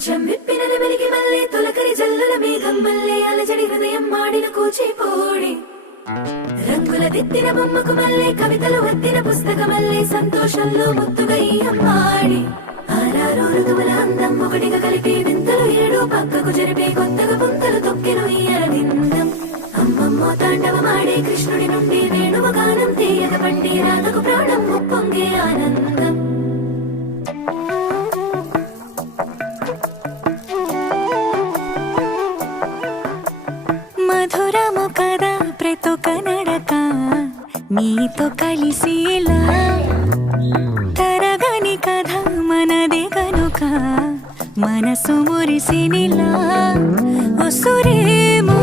కొంచెం విప్పిన వెలిగి మళ్ళీ తొలకరి జల్లుల మేఘం మళ్ళీ అలజడి హృదయం మాడిన కూచిపోడి రంగుల దిద్దిన బొమ్మకు మళ్ళీ కవితలు వద్దిన పుస్తకమల్లే సంతోషంలో ముద్దుగా ఈ అమ్మాడి ఆరారు ఋతువుల అందం ఒకటిగా కలిపి వింతలు ఏడు పక్కకు జరిపే కొత్తగా పుంతలు తొక్కెను ఈ అరవిందం అమ్మమ్మో తాండవమాడే కృష్ణుడి నుండి వేణువ గానం తీయక పండి రాధకు ప్రాణం ముప్పొంగే ఆనందం మధురము కదా ప్రతి ఒక్క నడక నీతో కలిసేలా తరగని కథ మనదే కనుక మనసు మురిసినిలా ఉసురేమో